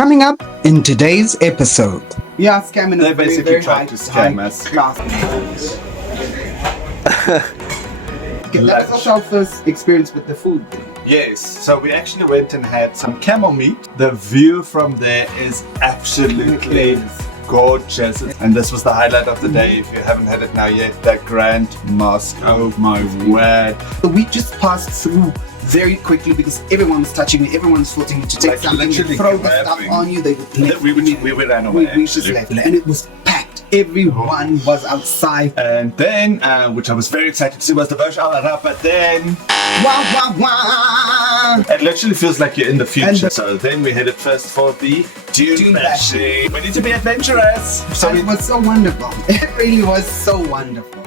Coming up in today's episode. Yeah, scamming. They basically tried to scam us. That was also our first experience with the food. Yes, so we actually went and had some camel meat. The view from there is absolutely gorgeous, and this was the highlight of the day. If you haven't had it now yet, that Grand Mosque. Oh my word! We just passed through very quickly because everyone was touching me, everyone was forcing me to take something, they throw the stuff on you. They would we ran away. We just left, and it was packed. Everyone was outside, and then, which I was very excited to see, was the Burj Al Arab. But then, it literally feels like you're in the future. So then we headed first for the dune bashing. We need to be adventurous. So it was so wonderful. It really was so wonderful.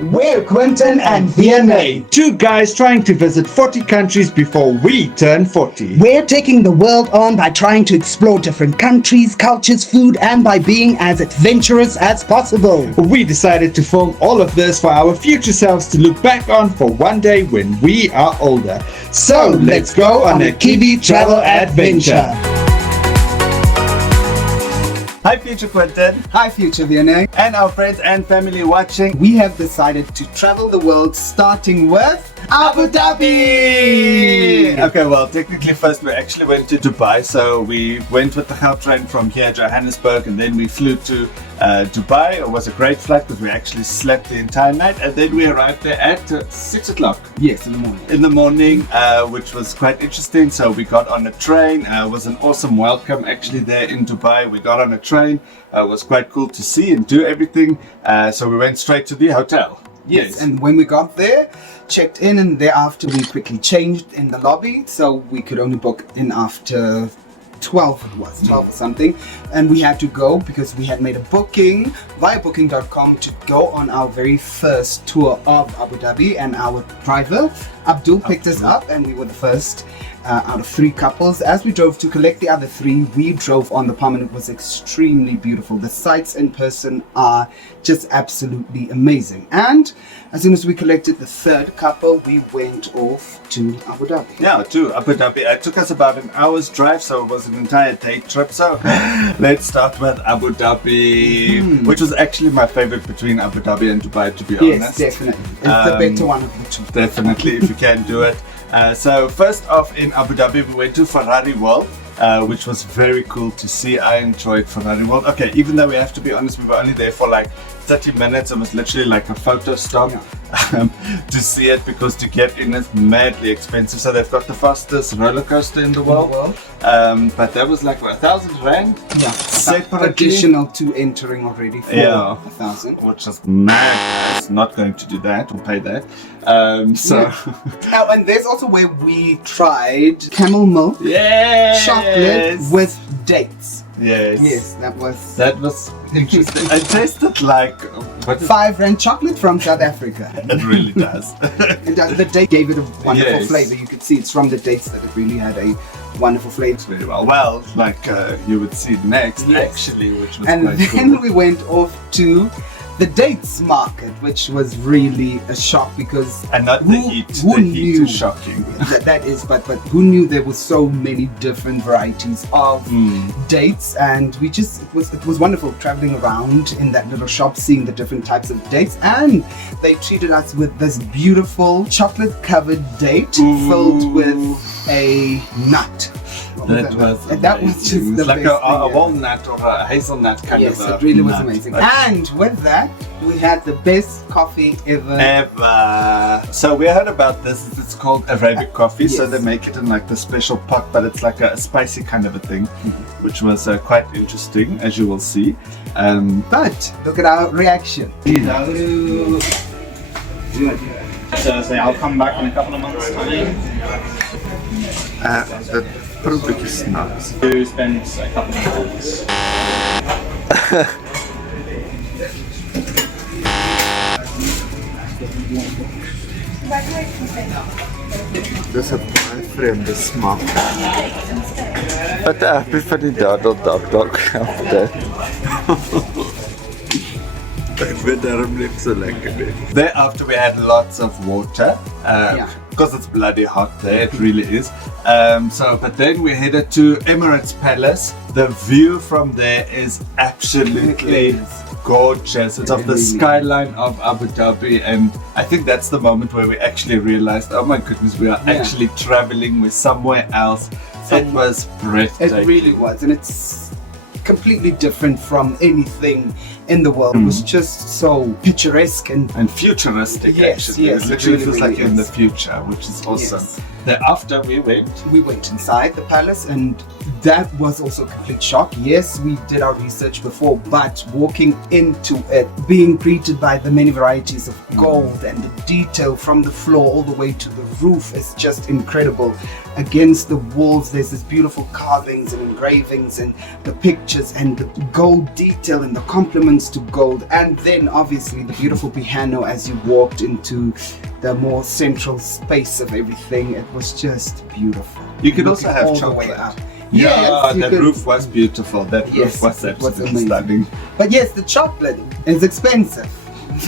We're Quentin and Vienna, two guys trying to visit 40 countries before we turn 40. We're taking the world on by trying to explore different countries, cultures, food, and by being as adventurous as possible. We decided to film all of this for our future selves to look back on for one day when we are older. So let's go on a Kiwi travel adventure. Hi future Quentin. Hi future Vienna. And our friends and family watching. We have decided to travel the world starting with Abu Dhabi. Okay, well technically first we actually went to Dubai. So we went with the Gautrain from here, Johannesburg, and then we flew to Dubai. It was a great flight because we actually slept the entire night, and then we arrived there at 6 o'clock. Yes, in the morning. In the morning, which was quite interesting. So we got on a train. It was an awesome welcome actually there in Dubai. We got on a train. It was quite cool to see and do everything. So we went straight to the hotel. Yes, and when we got there, checked in, and thereafter we quickly changed in the lobby, so we could only book in after 12 or something, and we had to go because we had made a booking via booking.com to go on our very first tour of Abu Dhabi, and our driver Abdul picked us up, and we were the first out of 3 couples. As we drove to collect the other 3, we drove on the palm, and it was extremely beautiful. The sights in person are just absolutely amazing. And as soon as we collected the 3rd couple, we went off to Abu Dhabi. Yeah, to Abu Dhabi. It took us about an hour's drive, so it was an entire day trip. So let's start with Abu Dhabi, which was actually my favorite between Abu Dhabi and Dubai, to be honest. Yes, definitely. It's the better one of the two. Definitely, if you can do it. So first off in Abu Dhabi, we went to Ferrari World, which was very cool to see. I enjoyed Ferrari World. Okay, even though we have to be honest, we were only there for like 30 minutes. It was literally like a photo stop to see it, because to get in is madly expensive. So they've got the fastest roller coaster in the world. But that was like 1,000 rand. Yeah, separately. Additional to entering already for 1,000. Which is mad. It's not going to do that or pay that. And there's also where we tried camel milk chocolate with dates. Yes, that was interesting. It tasted like 5 rand chocolate from South Africa. It really does. And the date gave it a wonderful flavor. You could see it's from the dates that it really had a wonderful flavor. Very well. Well, like you would see next, actually, which was and quite then cool. we went off to the dates market, which was really a shock because and not the heat. The heat is shocking. That is, but who knew there were so many different varieties of dates, and it was wonderful traveling around in that little shop, seeing the different types of dates, and they treated us with this beautiful chocolate covered date filled with a nut. That was just the like best a thing walnut or a hazelnut kind of. Yes, it really was nut. amazing. And with that, we had the best coffee ever. So we heard about this. It's called Arabic coffee. Yes. So they make it in like the special pot, but it's like a spicy kind of a thing, which was quite interesting, as you will see. But look at our reaction. So I'll come back in a couple of months' time. The product is nuts. To spend a couple of months. Dis 'n baie vreemde smaak. Wat ek van die dadel kampte. Ek weet daarom net so lekker. Thereafter we had lots of water. because it's bloody hot there, it really is. But then we headed to Emirates Palace. The view from there is absolutely gorgeous. It's of the skyline of Abu Dhabi, and I think that's the moment where we actually realized, oh my goodness, we are actually traveling, we're somewhere else. It was breathtaking. It really was, and it's completely different from anything in the world. It was just so picturesque and futuristic. Yes, actually. yes, It literally it feels really like in the is. future, which is awesome. Yes. Thereafter we went inside the palace, and that was also a complete shock. Yes, we did our research before, but walking into it, being greeted by the many varieties of gold and the detail from the floor all the way to the roof is just incredible. Against the walls there's this beautiful carvings and engravings and the pictures and the gold detail and the compliments to gold, and then obviously the beautiful piano as you walked into the more central space of everything. It was just beautiful. You could also Looking have all the chocolate. way up. Yeah, you the could. roof was beautiful. That roof Yes, was it was absolutely amazing. stunning. But yes, the chocolate is expensive.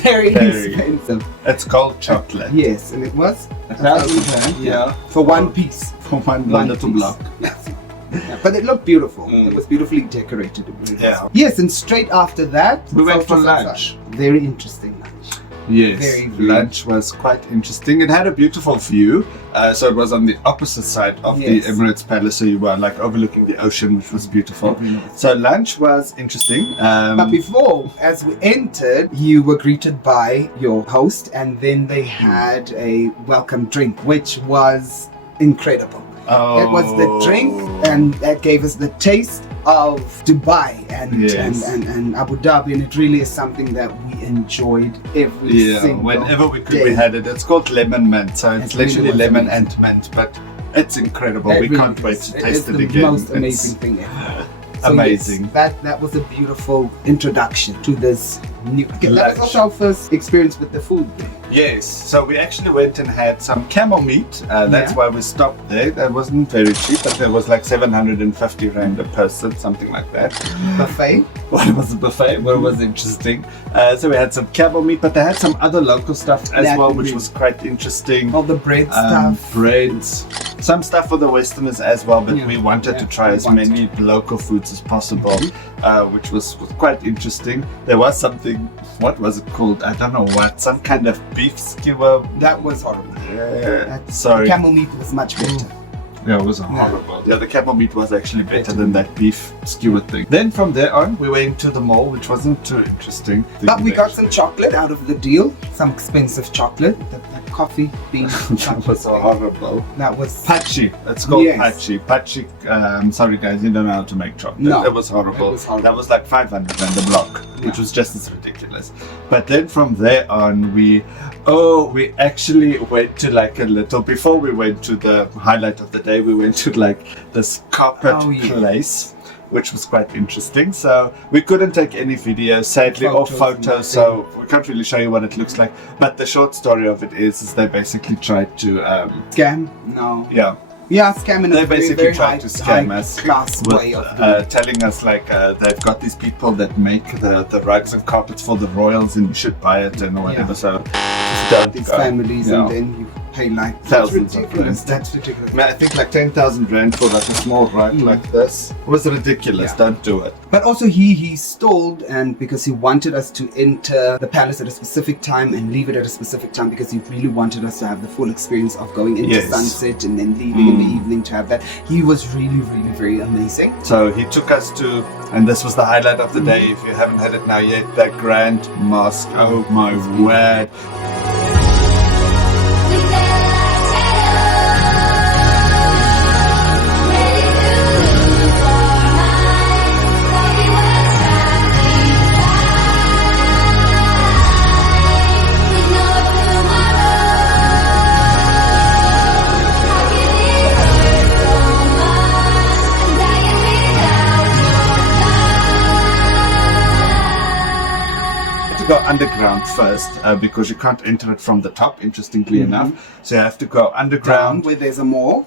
Very expensive. It's called chocolate. Yes, and it was 1,000 rand, yeah. for one piece. For one little piece. block. Yes. Yeah, but it looked beautiful. It was beautifully decorated. It really Yeah. was. Yes, and straight after that, We went for South to lunch. South. Very interesting lunch. Yes, Very, very- lunch was quite interesting. It had a beautiful view, so it was on the opposite side of the Yes. Emirates Palace, so you were like overlooking the ocean, which was beautiful. So lunch was interesting. But before, as we entered, you were greeted by your host, and then they had a welcome drink, which was incredible. It was the drink, and that gave us the taste of Dubai and Yes. and Abu Dhabi, and it really is something that we enjoyed every single whenever we could, day. we had it. It's called lemon mint, so it's It really literally was lemon amazing. and mint, but it's incredible. It We really can't wait is. to It taste is it the again. most It's amazing thing ever. amazing. Yes, that was a beautiful introduction to this new. Okay, that was Lunch. also our first experience with the food. Yes, so we actually went and had some camel meat. That's Yeah. why we stopped there. That wasn't very cheap, but it was like 750 rand a person, something like that. Buffet. Well, it was a buffet, but it was interesting. So we had some camel meat, but they had some other local stuff as That well, which really- was quite interesting. All the bread stuff. Breads, some stuff for the Westerners as well, but Yeah, we wanted to try we as wanted many local foods as possible, which was quite interesting. There was something, what was it called? I don't know what, some kind of beef skewer. That was horrible. Sorry. Camel meat was much better. Yeah, it was horrible. Yeah, the camel meat was actually better than that beef skewer thing. Then from there on, we went to the mall, which wasn't too interesting. But we got some chocolate out of the deal. Some expensive chocolate. The coffee bean That chocolate. was horrible. That was Pachi. It's called Yes. Pachi. Pachi. Sorry guys, you don't know how to make chocolate. No. It was horrible. It was horrible. That was like 500 rand a block, which was just as ridiculous. But then from there on, we actually went to like a little. Before we went to the highlight of the day, we went to like this carpet place, which was quite interesting. So we couldn't take any videos, sadly, or photos, so we can't really show you what it looks like. But the short story of it is they basically tried to, scam. No. yeah, Scam in they a very, basically very tried to scam us class with way of doing it. telling us like they've got these people that make the rugs and carpets for the royals and you should buy it and whatever. Yeah. So just don't These go. families, Yeah. and then you pay like Thousands of ridiculous. rand. That's ridiculous. I mean, I think like 10,000 rand for like a small rug like this was ridiculous. Yeah. Don't do it. But also he stalled, and because he wanted us to enter the palace at a specific time and leave it at a specific time, because he really wanted us to have the full experience of going into Yes. sunset and then leaving in the evening to have that. He was really, really very amazing. So he took us to, and this was the highlight of the day. If you haven't had it now yet, the Grand Mosque. Oh my word. To go underground first because you can't enter it from the top, interestingly enough. So you have to go Down underground. where there's a mall.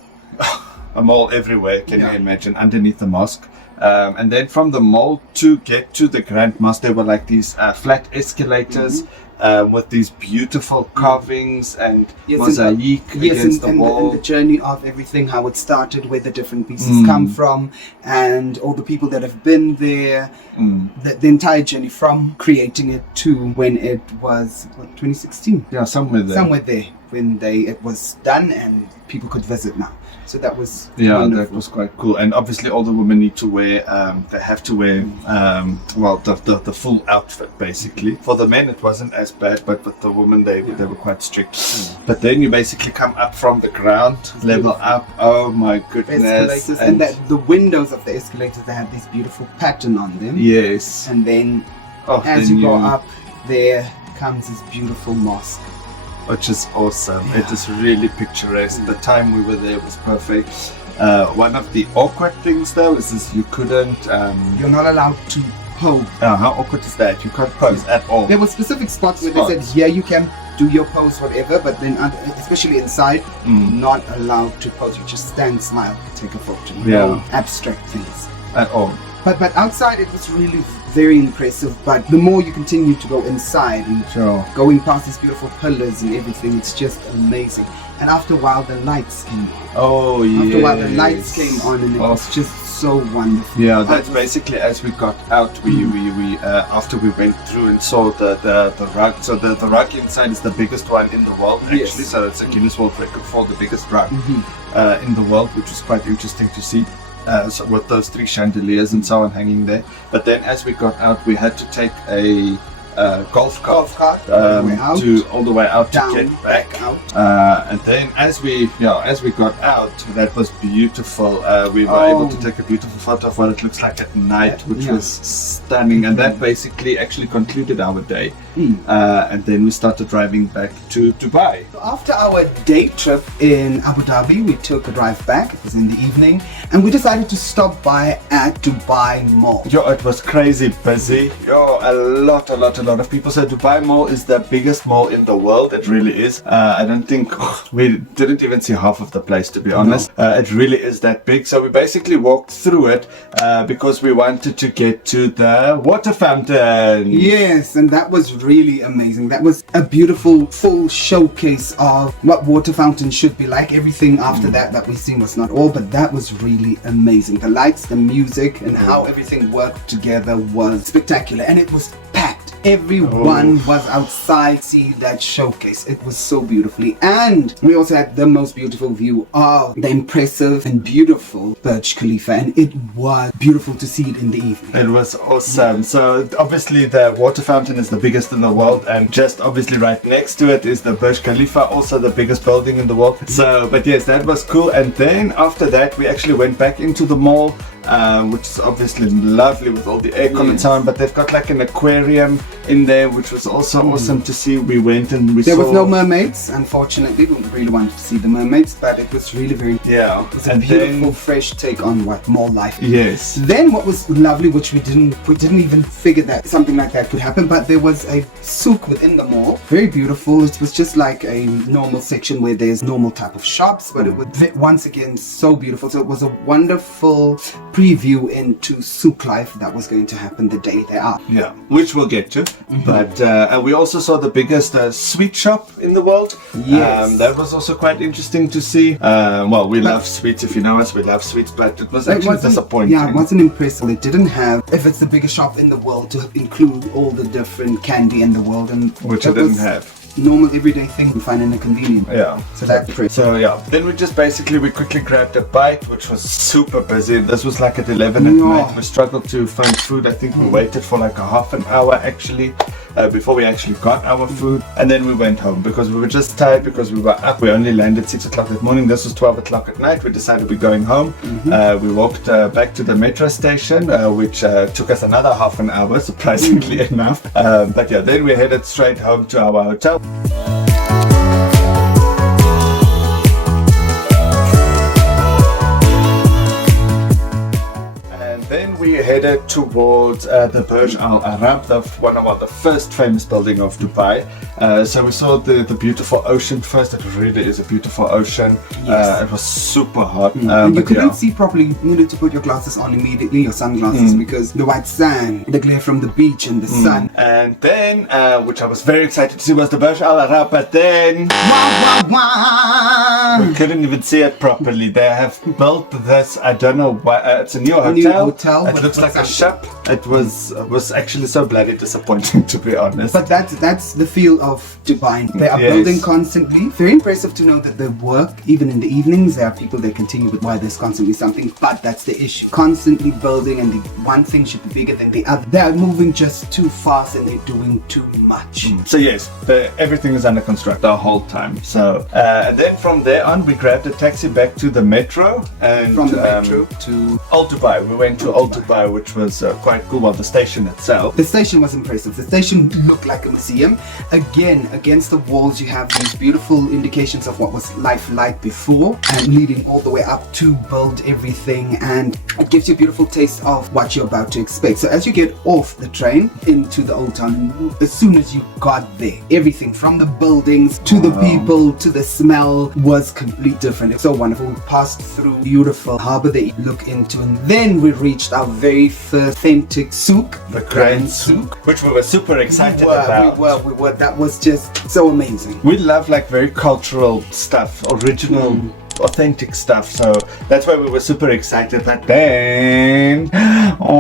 A mall everywhere, can Yeah. you imagine, underneath the mosque. And then from the mall to get to the Grand Mosque, there were like these flat escalators with these beautiful carvings and Yes, mosaic against the wall. And the journey of everything, how it started, where the different pieces come from, and all the people that have been there, the entire journey from creating it to when it was, 2016? Yeah, somewhere there. Somewhere there, when it was done and people could visit now. So that was that was quite cool. And obviously all the women need to wear, they have to wear, the full outfit basically. For the men it wasn't as bad, but with the women they were quite strict. But then you basically come up from the ground, level up, oh my goodness. Escalators, and the windows of the escalators, they have this beautiful pattern on them. Yes. And then as you go up, there comes this beautiful mosque. Which is awesome. It is really picturesque. The time we were there was perfect. One of the awkward things though is you couldn't... You're not allowed to pose. How awkward is that? You can't pose at all. There were specific spots where they said, yeah, you can do your pose, whatever, but then especially inside, not allowed to pose. You just stand, smile, take a photo. No abstract things. At all. But outside it was really very impressive. But the more you continue to go inside and going past these beautiful pillars and everything, it's just amazing. And after a while, the lights came on. Oh, yeah. After a while, the lights came on, and it was just so wonderful. Yeah, that's basically as we got out. We after we went through and saw the rug. So the rug inside is the biggest one in the world actually. Yes. So it's a Guinness World Record for the biggest rug in the world, which was quite interesting to see. So with those 3 chandeliers and so on hanging there. But then as we got out, we had to take a golf cart all the way out down, to get back out. And then as we got out, that was beautiful. We were able to take a beautiful photo of what it looks like at night, which was stunning. And that basically actually concluded our day. And then we started driving back to Dubai. After our day trip in Abu Dhabi, we took a drive back. It was in the evening, and we decided to stop by at Dubai Mall. It was crazy busy. A lot of people. So Dubai Mall is the biggest mall in the world. It really is. I don't think we didn't even see half of the place, to be honest. It really is that big. So we basically walked through it because we wanted to get to the water fountain. Yes, and that was really amazing. That was a beautiful full showcase of what water fountains should be like. Everything after that we've seen was not all, but that was really amazing. The lights, the music, and how everything worked together was spectacular, and it was packed. Everyone was outside see that showcase. It was so beautifully, and we also had the most beautiful view of the impressive and beautiful Burj Khalifa, and it was beautiful to see it in the evening. It was awesome. So obviously the water fountain is the biggest in the world, and just obviously right next to it is the Burj Khalifa, also the biggest building in the world. So but yes, that was cool. And then after that we actually went back into the mall, which is obviously lovely with all the aircon and so on, but they've got like an aquarium in there, which was also awesome to see. We went and there was no mermaids, unfortunately. We really wanted to see the mermaids, but it was really very it was a beautiful fresh take on what mall life is. Yes. Then what was lovely, which we didn't even figure that something like that could happen, but there was a souk within the mall, very beautiful. It was just like a normal section where there's normal type of shops, but it was once again so beautiful. So it was a wonderful preview into souk life that was going to happen the day they are. Yeah, which we'll get to. But and we also saw the biggest sweet shop in the world. Yes. That was also quite interesting to see. Well, we love sweets. If you know us, we love sweets, but it was actually disappointing. Yeah, it wasn't impressive. It didn't have, if it's the biggest shop in the world, to include all the different candy in the world, and which it didn't have. Normal everyday thing we find in a convenience. Yeah. So that's pretty. So yeah, then we quickly grabbed a bite, which was super busy. This was like at 11 at night. We struggled to find food. I think we waited for like a half an hour actually before we actually got our food, and then we went home because we were just tired because we were up. We only landed 6 o'clock that morning. This was 12 o'clock at night. We decided we're going home. We walked back to the metro station, which took us another half an hour, surprisingly enough. But yeah, then we headed straight home to our hotel. then we headed towards the Burj Al Arab, one of the first famous building of Dubai. So we saw the beautiful ocean first. It really is a beautiful ocean. Yes. It was super hot. And you but couldn't yeah. see properly. You needed to put your glasses on immediately, your sunglasses, because the white sand, the glare from the beach and the sun. And then, which I was very excited to see, was the Burj Al Arab. But then Wah, wah, wah. we couldn't even see it properly. They have built this. I don't know why. It's a new hotel. new hotel It with- looks with like a some- ship. It was actually so bloody disappointing, to be honest. But that's the feel of Dubai. They are Yes. building constantly. Very impressive to know that they work even in the evenings. There are people that continue with why there's constantly something, but that's the issue. Constantly building, and the one thing should be bigger than the other. They are moving just too fast and they're doing too much. So yes, everything is under construction the whole time. So and then from there on, we grabbed a taxi back to the metro, and From the metro to Old Dubai. We went to Old Dubai, which was quite cool. Well, the station itself. the station was impressive. The station looked like a museum. Again, against the walls, you have these beautiful indications of what was life like before, and leading all the way up to build everything, and it gives you a beautiful taste of what you're about to expect. So as you get off the train into the old town, as soon as you got there, everything from the buildings to the people to the smell was completely different. It's so wonderful. We passed through beautiful harbor that you look into, and then we reached our very first authentic souk, The Grand Souk, which we were super excited about. we were. That was just so amazing. We love like very cultural stuff, original, authentic stuff. So that's why we were super excited. But then,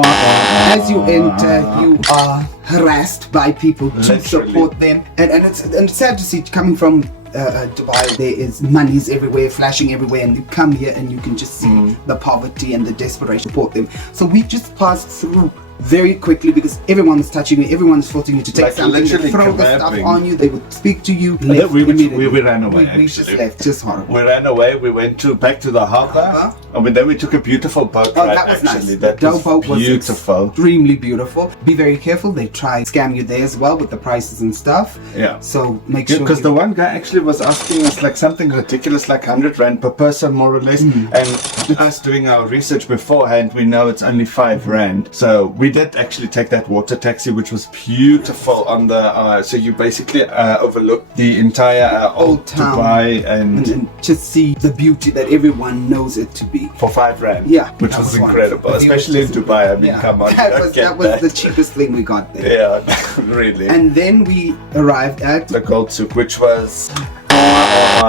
As you enter, you are harassed by people to Literally. support them, and it's sad to see coming from Dubai. There is monies everywhere, flashing everywhere, and you come here and you can just see the poverty and the desperation to support them. So we just passed through very quickly because everyone was touching you, everyone was forcing you to take Like something, literally they throw the stuff grabbing. on you, they would speak to you. then Left we immediately. ran away. We just actually. left, just horrible. We ran away. We went back to the harbour. Harbour. And then we took a beautiful boat Oh, ride. that was actually, nice. that The was boat was beautiful. extremely beautiful. Be very careful. They try to scam you there as well with the prices and stuff. Yeah. So make sure. Because the one guy actually was asking us like something ridiculous, like 100 rand per person, more or less. And us doing our research beforehand, we know it's only 5 rand. So we did actually take that water taxi, which was beautiful on the. So you basically overlook the entire old town. Dubai and just see the beauty that everyone knows it to be. for 5 rand. Yeah, which that was was incredible, wonderful. The view was especially in just- Dubai. I mean, Yeah. come on, you that don't was, get that was the cheapest thing we got there. Yeah, really. And then we arrived at The gold souk, which was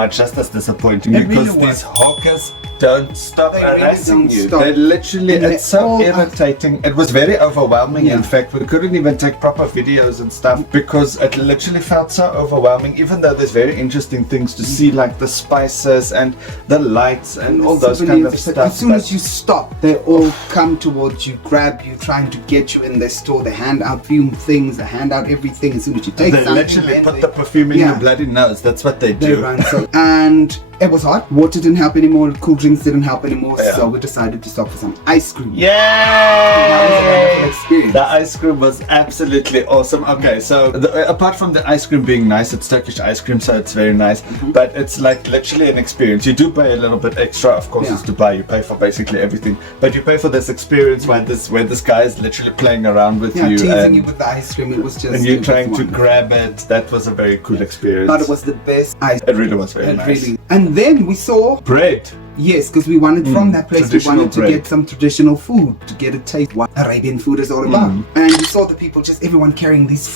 just as disappointing It because really was. these hawkers don't stop They really harassing don't you. stop. They literally, And it's they so all irritating. It was very overwhelming. Yeah. In fact, we couldn't even take proper videos and stuff because it literally felt so overwhelming. Even though there's very interesting things to see, like the spices and the lights and all those kind of Souvenirs, stuff. as soon but- as you stop, they all come towards you, grab you, trying to get you in their store. They hand out perfume things, they hand out everything as soon as you take they something. literally then put they- the perfume in Yeah. your bloody nose. That's what they They do. ran so, and it was hot. Water didn't help anymore. Cool drinks didn't help anymore. Yeah. So we decided to stop for some ice cream. Yay! That was a wonderful experience. The ice cream was absolutely awesome. Okay, so apart from the ice cream being nice, it's Turkish ice cream, so it's very nice. But it's like literally an experience. You do pay a little bit extra, of course, Yeah. it's Dubai. You pay for basically everything, but you pay for this experience where this guy is literally playing around with Yeah, you, teasing and, you with the ice cream. It was just. and you it was trying to wonderful. grab it. That was a very cool experience. But it was the best ice It really was very It nice. really. And then we saw. Bread. Yes, because we wanted from that place, we traditional wanted to bread. get some traditional food, to get a taste what Arabian food is all about. And we saw the people, just everyone carrying these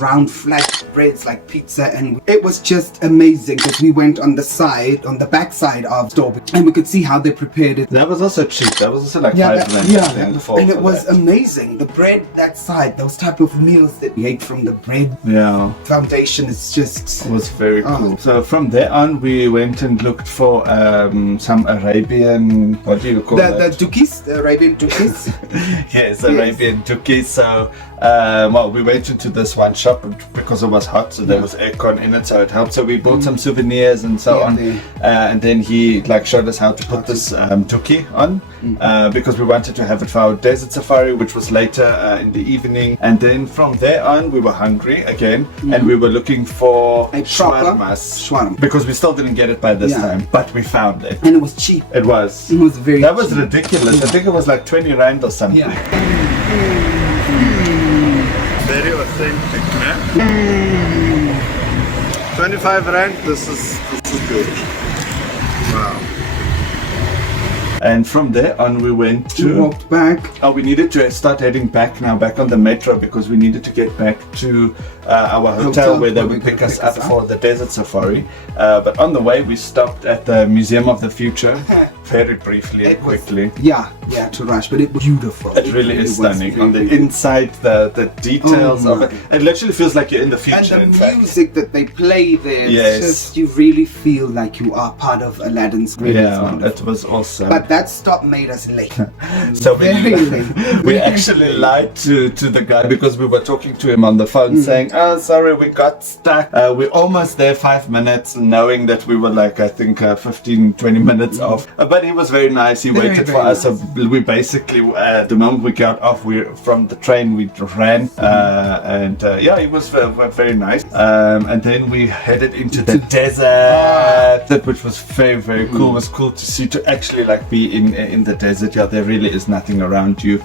round flat breads like pizza, and it was just amazing because we went on the back side of the store, and we could see how they prepared it. That was also cheap. That was also like Yeah, 5 rand. I think, for- and it for was that. amazing. The bread that side, those type of meals that we ate from the bread Yeah. foundation is just. It was very Oh. cool. So from there on, we went and looked for some Arabian. What do you call The that? tukis, the Arabian tukis. Yes, Arabian tukis. So well, we went into this one shop because it was hot, so there was aircon in it, so it helped. So we bought some souvenirs and so on, and then he like showed us how to put this tuki on, because we wanted to have it for our desert safari, which was later in the evening. And then from there on, we were hungry again, and we were looking for A proper shawarma, because we still didn't get it by this time, but we found it. And it was cheap. It was. It was very That was cheap. ridiculous. I think it was like 20 rand or something. Yeah. Very authentic, man. 25 rand. This is good. Wow. And from there on, we went to. We walked back. Oh, we needed to start heading back on the metro, because we needed to get back to our hotel where they would pick us up for the desert safari. But on the way, we stopped at the Museum of the Future very briefly and quickly. To rush, but it was beautiful. It really is stunning. Really On the inside, the details of it. It literally feels like you're in the future. And the music that they play there, Yes. it's just, you really feel like you are part of Aladdin's. Really, it's Yeah, wonderful. it was awesome. But that stop made us late. So Very late. we actually lied to the guy, because we were talking to him on the phone saying, oh, sorry, we got stuck. We're almost there 5 minutes, knowing that we were like, I think 15-20 minutes off. But he was very nice. He waited for us. So we basically, the moment we got off, from the train, we ran. And he was very nice. And then we headed into the desert, which was very, very cool. It was cool to see, to actually like be in the desert. Yeah, there really is nothing around you.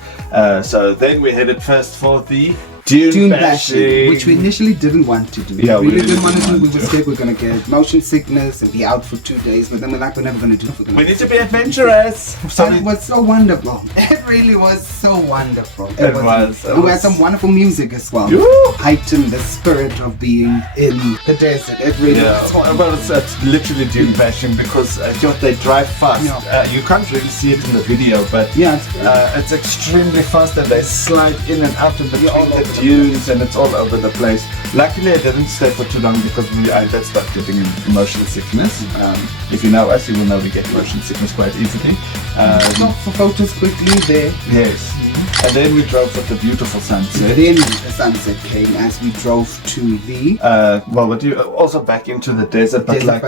So then we headed first for the dune bashing, which we initially didn't want to do. Yeah, we really didn't want to do. want We to. were scared we were going to get motion sickness and be out for 2 days, but then we're like, we're never going to do it. We need to be adventurous. So And it was so wonderful. It really was so wonderful. It was. And we had some wonderful music as well. Yoo! Heightened the spirit of being in the desert. It really was wonderful. Well, it's literally dune bashing, because they drive fast. Yeah. You can't really see it in the video, but it's extremely fast, and they slide in and out in between all the over the dunes, and it's all over the place. Luckily, I didn't stay for too long, because I did start getting motion sickness. If you know us, you will know we get motion sickness quite easily. Stop for photos quickly there. Yes. And then we drove with the beautiful sunset. Then the sunset came as we drove to the also back into the desert, but like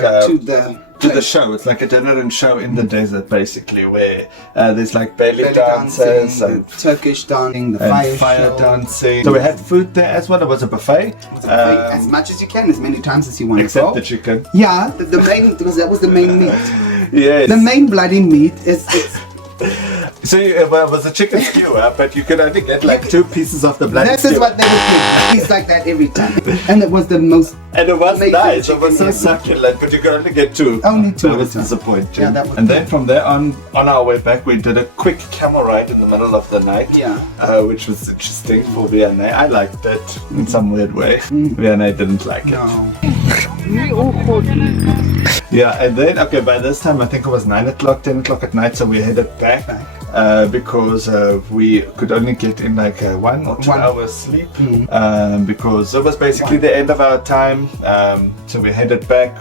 to the show. It's like a dinner and show in the desert, basically, where there's like belly dances dancing, and the Turkish dancing, the fire show. dancing. So we had food there as well. It was a buffet. It was a buffet, as much as you can, as many times as you want to Except go. the chicken. Yeah, the main, because that was the main meat. Yes. The main bloody meat is So it was a chicken skewer, but you could only get like 2 pieces of the bloody this skewer. is what they would do. It's like that every time. And it was the most And it was amazing nice. It was so chicken succulent, but you could only get 2. Only 2 That at was a time. disappointing. Yeah, that was and then from there on our way back, we did a quick camel ride in the middle of the night. Yeah. Which was interesting for Vianney. I liked it in some weird way. Vianney didn't like it. no. Yeah, and then by this time I think it was 9 o'clock, 10 o'clock at night, so we headed back. Because we could only get in like 1 or 2 hours sleep, because it was basically the end of our time. So we headed back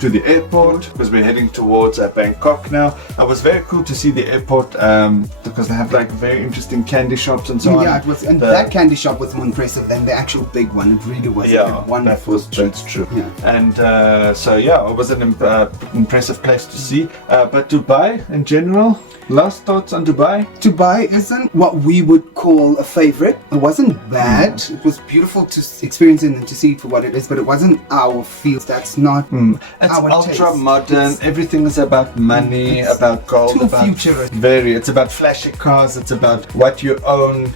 to the airport, because we're heading towards Bangkok now. It was very cool to see the airport, because they have like very interesting candy shops and so on. Yeah, it was, and that candy shop was more impressive than the actual big one. It really was a wonderful. That's true. Yeah. And it was an impressive place to see. But Dubai in general, last thoughts on Dubai? Dubai isn't what we would call a favorite. It wasn't bad. It was beautiful to experience it and to see it for what it is, but it wasn't our field. That's not It's our ultra taste. modern. Everything is about money, about gold, too about futuristic. It's about flashy cars. It's about what you own.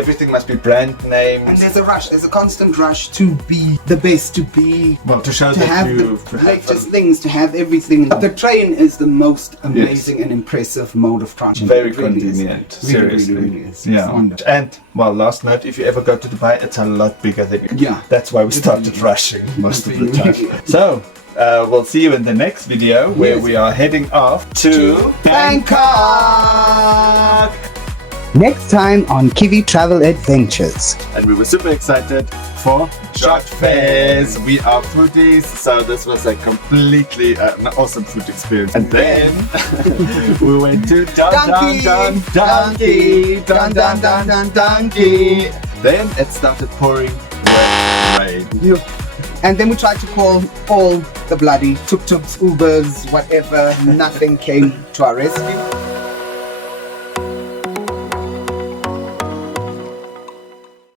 Everything must be brand names. And there's a rush. There's a constant rush to be the best, to be To show to that have you the latest things, to have everything. The train is the most amazing and impressive mode of transport. Very It really is. convenient. Really, Seriously. really is. It's Yeah. wonderful. And last note: if you ever go to Dubai, it's a lot bigger than you. Yeah. That's why we started rushing most of the time. So. We'll see you in the next video where we are heading off to Bangkok! Next time on Kiwi Travel Adventures. And we were super excited. for Jot Fairs. We are foodies, so this was a completely an awesome food experience. And then we went to Donkey. Then it started pouring rain. And then we tried to call all the bloody tuk-tuks, Ubers, whatever. Nothing came to our rescue.